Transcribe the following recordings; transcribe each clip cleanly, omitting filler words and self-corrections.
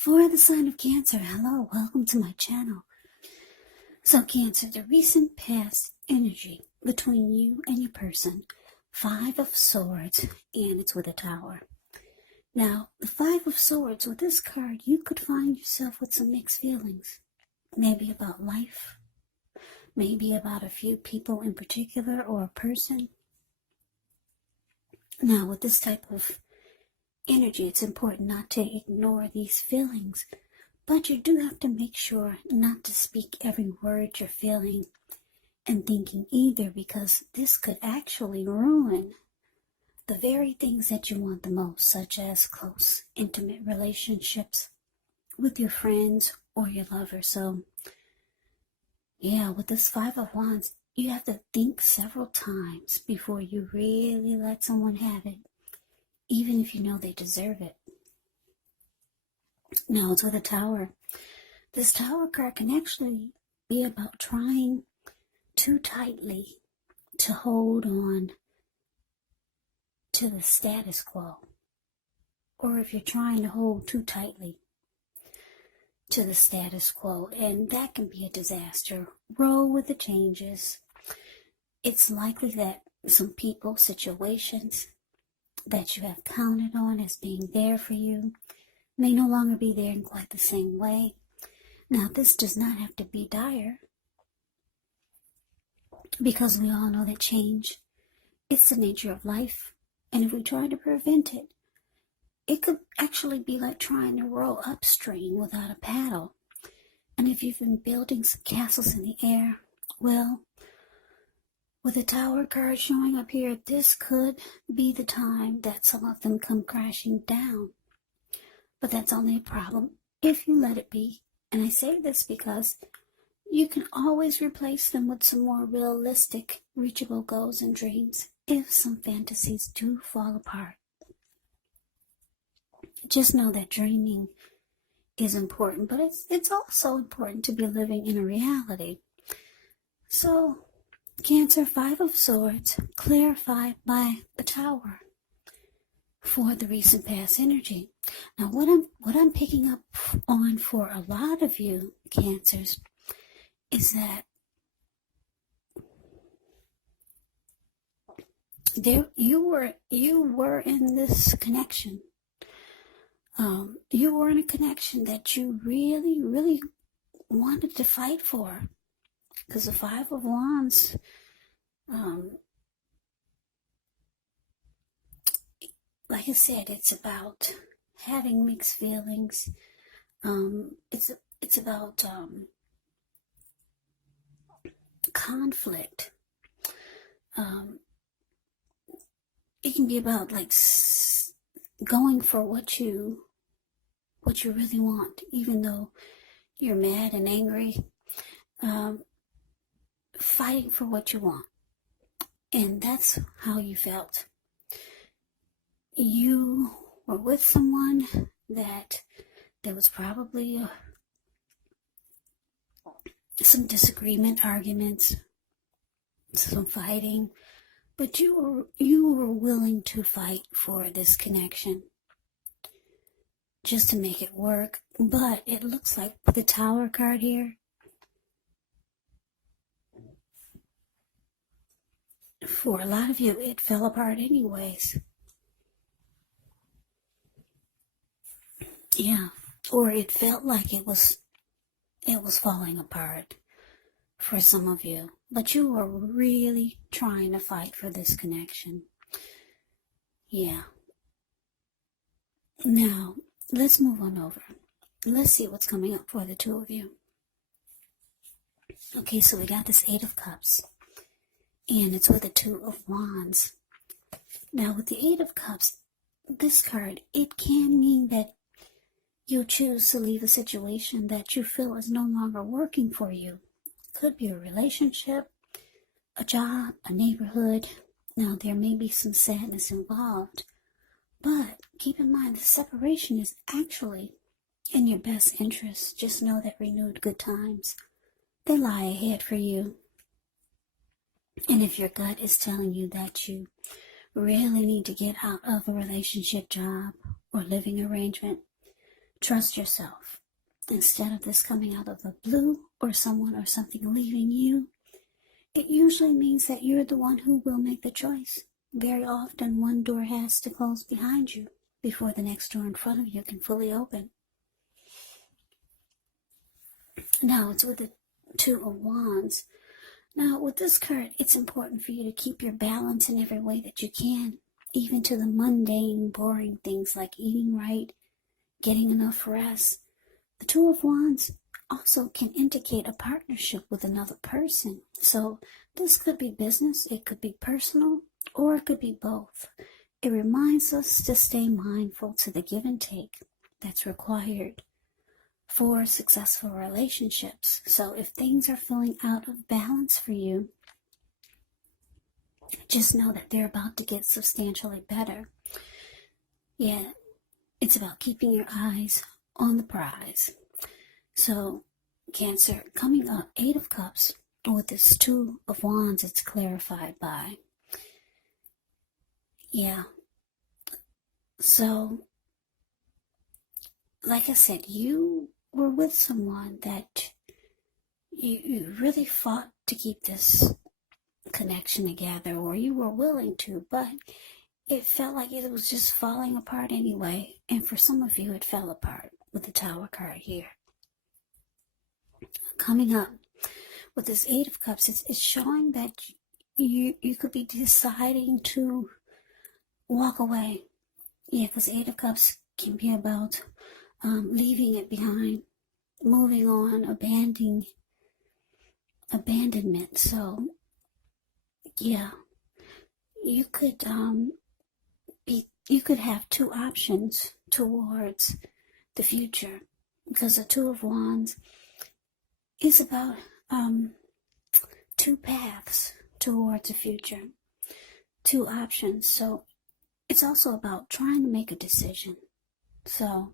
For the sign of Cancer, hello, welcome to my channel. So Cancer, the recent past energy between you and your person, Five of Swords, and it's with a Tower. Now, the Five of Swords, with this card, you could find yourself with some mixed feelings. Maybe about life, maybe about a few people in particular or a person. Now, with this type of energy, it's important not to ignore these feelings, but you do have to make sure not to speak every word you're feeling and thinking either, because this could actually ruin the very things that you want the most, such as close, intimate relationships with your friends or your lover. So, yeah, with this Five of Wands, you have to think several times before you really let someone have it, even if you know they deserve it. Now, it's with a Tower. This Tower card can actually be about trying too tightly to hold on to the status quo, or if you're trying to hold too tightly to the status quo, and that can be a disaster. Roll with the changes. It's likely that some people, situations that you have counted on as being there for you may no longer be there in quite the same way. Now, this does not have to be dire, because we all know that change, it's the nature of life, and if we try to prevent it, it could actually be like trying to row upstream without a paddle. And if you've been building some castles in the air, well, with the Tower card showing up here, this could be the time that some of them come crashing down. But that's only a problem if you let it be. And I say this because you can always replace them with some more realistic, reachable goals and dreams if some fantasies do fall apart. Just know that dreaming is important, but it's also important to be living in a reality. So, Cancer, Five of Swords, clarified by the Tower for the recent past energy. Now, what I'm picking up on for a lot of you Cancers is that you were in this connection. You were in a connection that you really, really wanted to fight for, because the Five of Wands, like I said, it's about having mixed feelings. It's about conflict. It can be about like going for what you really want, even though you're mad and angry. Fighting for what you want. And that's how you felt. You were with someone that there was probably some disagreement, arguments, some fighting, but you were willing to fight for this connection just to make it work. But it looks like with the Tower card here, for a lot of you, it fell apart anyways. Yeah, or it felt like it was falling apart for some of you. But you were really trying to fight for this connection. Yeah. Now, let's move on over. Let's see what's coming up for the two of you. Okay, so we got this Eight of Cups, and it's with the Two of Wands. Now, with the Eight of Cups, this card, it can mean that you'll choose to leave a situation that you feel is no longer working for you. Could be a relationship, a job, a neighborhood. Now, there may be some sadness involved, but keep in mind the separation is actually in your best interest. Just know that renewed good times, they lie ahead for you. And if your gut is telling you that you really need to get out of a relationship, job, or living arrangement, Trust yourself. Instead of this coming out of the blue or someone or something leaving you, it usually means that you're the one who will make the choice. Very often, one door has to close behind you before the next door in front of you can fully open. Now, it's with the Two of Wands. Now, with this card, it's important for you to keep your balance in every way that you can, even to the mundane, boring things like eating right, getting enough rest. The Two of Wands also can indicate a partnership with another person. So this could be business, it could be personal, or it could be both. It reminds us to stay mindful to the give and take that's required for successful relationships. So if things are feeling out of balance for you, just know that they're about to get substantially better. Yeah, it's about keeping your eyes on the prize. So, Cancer, coming up, 8 of Cups, with this 2 of Wands, it's clarified by. Yeah. So, like I said, you were with someone that you really fought to keep this connection together, or you were willing to, but it felt like it was just falling apart anyway. And for some of you, it fell apart with the Tower card here. Coming up with this 8 of Cups, it's showing that you could be deciding to walk away. Yeah, because 8 of Cups can be about leaving it behind, moving on, abandonment. So, yeah, you could have two options towards the future, because the Two of Wands is about two paths towards the future, two options. So it's also about trying to make a decision. So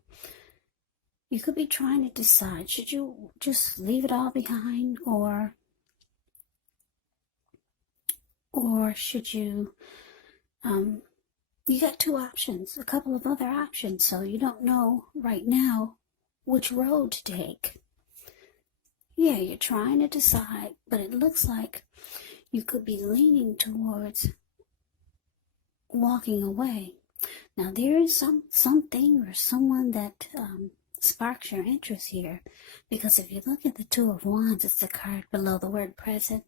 you could be trying to decide, should you just leave it all behind, or should you, you got two options, a couple of other options, so you don't know right now which road to take. Yeah, you're trying to decide, but it looks like you could be leaning towards walking away. Now, there is something or someone that sparks your interest here, because if you look at the Two of Wands, it's the card below the word present.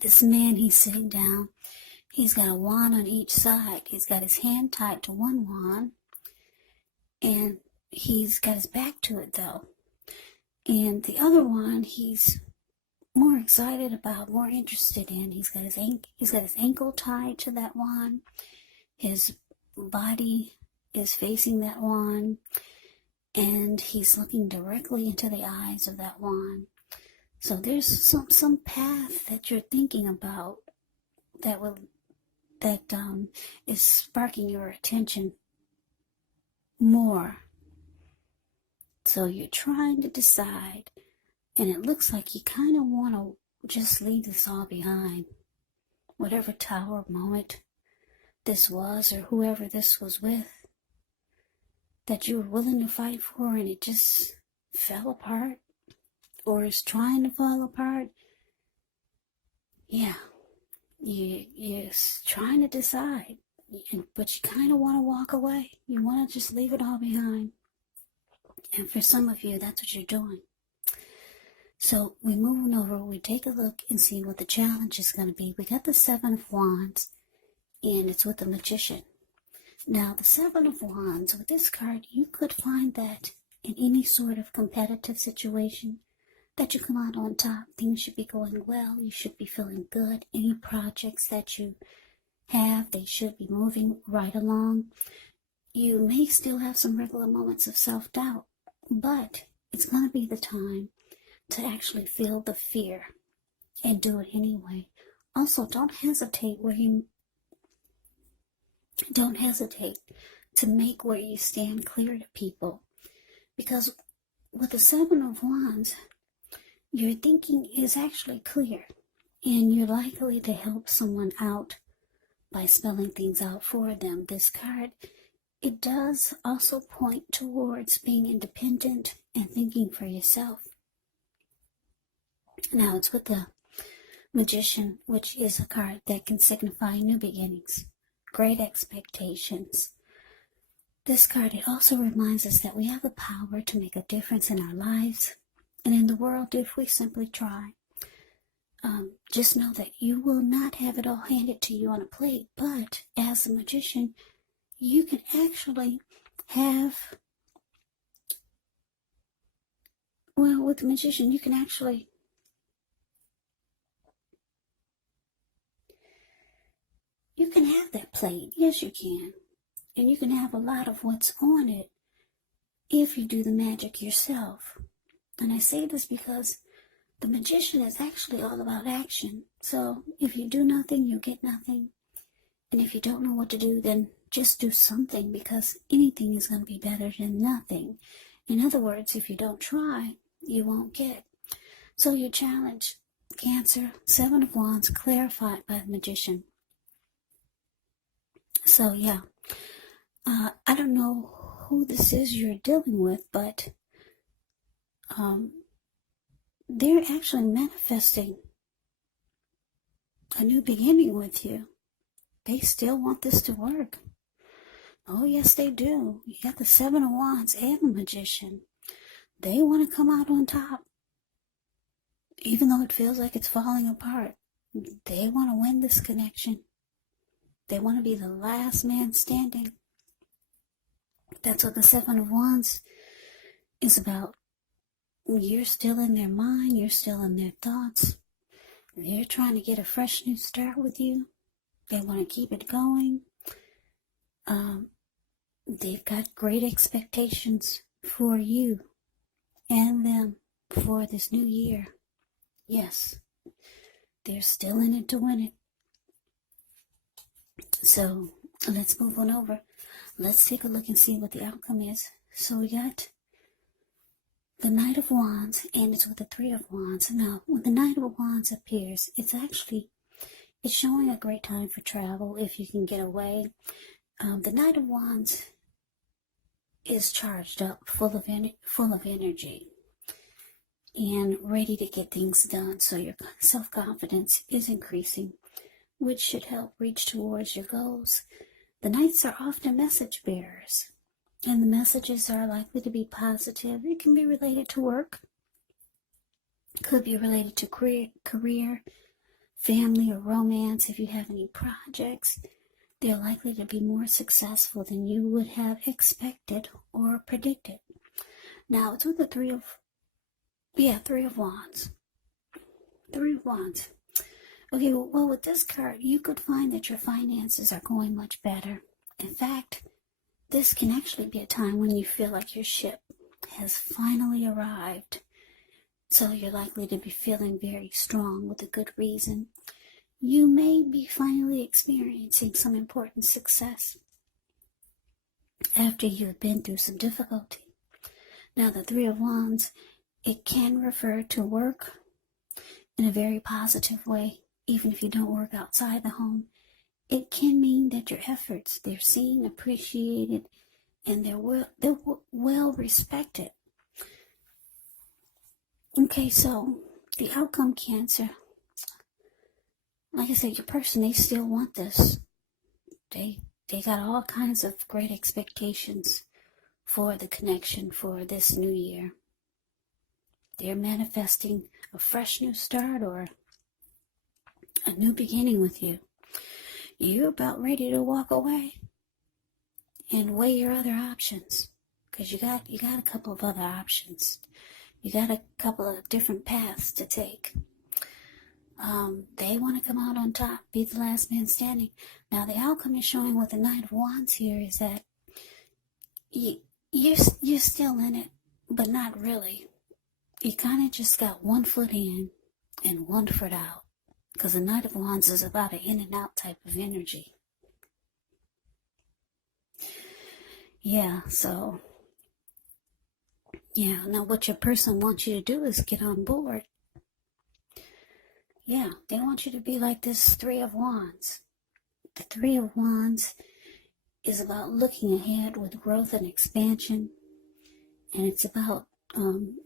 This man, he's sitting down. He's got a wand on each side. He's got his hand tied to one wand, and he's got his back to it, though. And the other one, he's more excited about, more interested in. He's got his ankle tied to that wand. His body is facing that wand, and he's looking directly into the eyes of that wand. So there's some path that you're thinking about that is sparking your attention more. So you're trying to decide, and it looks like you kind of want to just leave this all behind. Whatever Tower moment this was, or whoever this was with, that you were willing to fight for, and it just fell apart, or is trying to fall apart. Yeah, you're trying to decide, but you kind of want to walk away. You want to just leave it all behind. And for some of you, that's what you're doing. So we move on over, we take a look and see what the challenge is going to be. We got the 7 of Wands, and it's with the Magician. Now, the 7 of Wands, with this card, you could find that in any sort of competitive situation, that you come out on top. Things should be going well. You should be feeling good. Any projects that you have, they should be moving right along. You may still have some regular moments of self-doubt, but it's going to be the time to actually feel the fear and do it anyway. Also, don't hesitate to make where you stand clear to people, because with the 7 of Wands, your thinking is actually clear, and you're likely to help someone out by spelling things out for them. This card it does also point towards being independent and thinking for yourself. Now it's with the Magician, which is a card that can signify new beginnings, great expectations. This card, it also reminds us that we have the power to make a difference in our lives and in the world if we simply try. Just know that you will not have it all handed to you on a plate, but as a magician, you can actually have, well, with the magician, you can actually have that plate. Yes, you can. And you can have a lot of what's on it if you do the magic yourself. And I say this because the magician is actually all about action. So if you do nothing, you get nothing. And if you don't know what to do, then just do something, because anything is going to be better than nothing. In other words, if you don't try, you won't get. So your challenge, Cancer, Seven of Wands, clarified by the magician. So yeah, I don't know who this is you're dealing with, but they're actually manifesting a new beginning with you. They still want this to work. Oh, yes, they do. You got the Seven of Wands and the Magician. They want to come out on top. Even though it feels like it's falling apart, they want to win this connection. They want to be the last man standing. That's what the Seven of Wands is about. You're still in their mind. You're still in their thoughts. They're trying to get a fresh new start with you. They want to keep it going. They've got great expectations for you and them for this new year. Yes, they're still in it to win it. So let's move on over. Let's take a look and see what the outcome is. So we got the Knight of Wands, and it's with the Three of Wands. Now, when the Knight of Wands appears, it's showing a great time for travel if you can get away. The Knight of Wands is charged up, full of energy, and ready to get things done. So your self-confidence is increasing, which should help reach towards your goals. The Knights are often message bearers, and the messages are likely to be positive. It can be related to work, could be related to career, family, or romance. If you have any projects, they're likely to be more successful than you would have expected or predicted. Now, it's with the Three of Wands. Three of Wands. Okay, well, with this card, you could find that your finances are going much better. In fact, this can actually be a time when you feel like your ship has finally arrived. So you're likely to be feeling very strong with a good reason. You may be finally experiencing some important success after you've been through some difficulty. Now, the Three of Wands, it can refer to work in a very positive way, even if you don't work outside the home. It can mean that your efforts, they're seen, appreciated, and they're well respected. Okay, so the outcome, Cancer. Like I said, your person, they still want this. They got all kinds of great expectations for the connection for this new year. They're manifesting a fresh new start or a new beginning with you. You're about ready to walk away and weigh your other options, because you got a couple of other options. You got a couple of different paths to take. They want to come out on top, be the last man standing. Now, the outcome is showing with the Knight of Wands here is that you're still in it, but not really. You kind of just got one foot in and one foot out, because the Knight of Wands is about an in and out type of energy. Yeah, so, yeah, now what your person wants you to do is get on board. Yeah, they want you to be like this Three of Wands. The Three of Wands is about looking ahead with growth and expansion, and it's about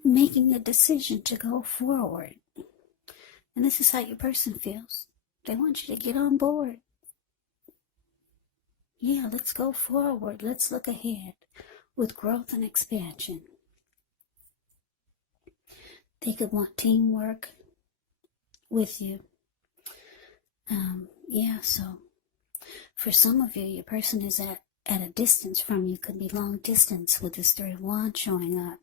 making a decision to go forward. And this is how your person feels. They want you to get on board. Yeah, let's go forward. Let's look ahead with growth and expansion. They could want teamwork with you. So for some of you, your person is at a distance from you. Could be long distance with this Three of Wands showing up.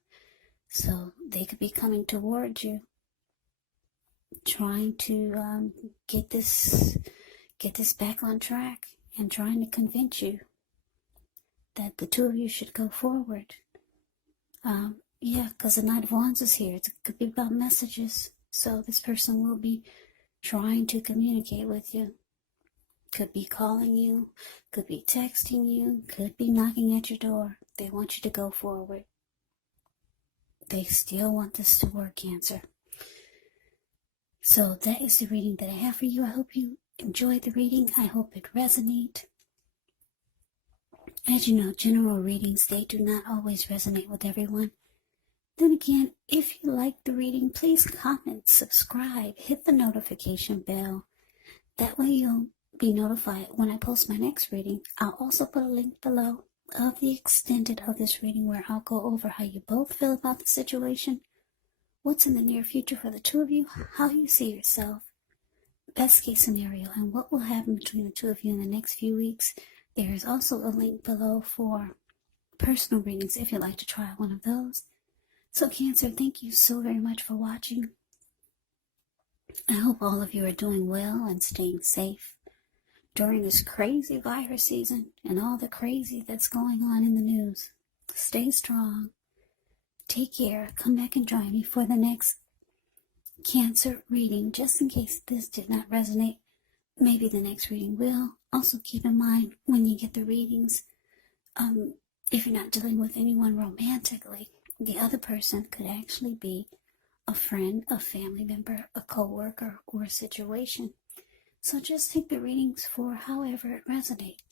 So they could be coming towards you, trying to get this back on track, and trying to convince you that the two of you should go forward. Because the Knight of Wands is here. It could be about messages. So this person will be trying to communicate with you. Could be calling you, could be texting you, could be knocking at your door. They want you to go forward. They still want this to work, Cancer. So that is the reading that I have for you. I hope you enjoyed the reading. I hope it resonates. As you know, general readings, they do not always resonate with everyone. Then again, if you like the reading, please comment, subscribe, hit the notification bell. That way you'll be notified when I post my next reading. I'll also put a link below of the extended of this reading where I'll go over how you both feel about the situation, what's in the near future for the two of you, how you see yourself, best case scenario, and what will happen between the two of you in the next few weeks. There is also a link below for personal readings if you'd like to try one of those. So Cancer, thank you so very much for watching. I hope all of you are doing well and staying safe during this crazy virus season and all the crazy that's going on in the news. Stay strong. Take care. Come back and join me for the next Cancer reading. Just in case this did not resonate, maybe the next reading will. Also keep in mind when you get the readings, if you're not dealing with anyone romantically, the other person could actually be a friend, a family member, a co-worker, or a situation. So just take the readings for however it resonates.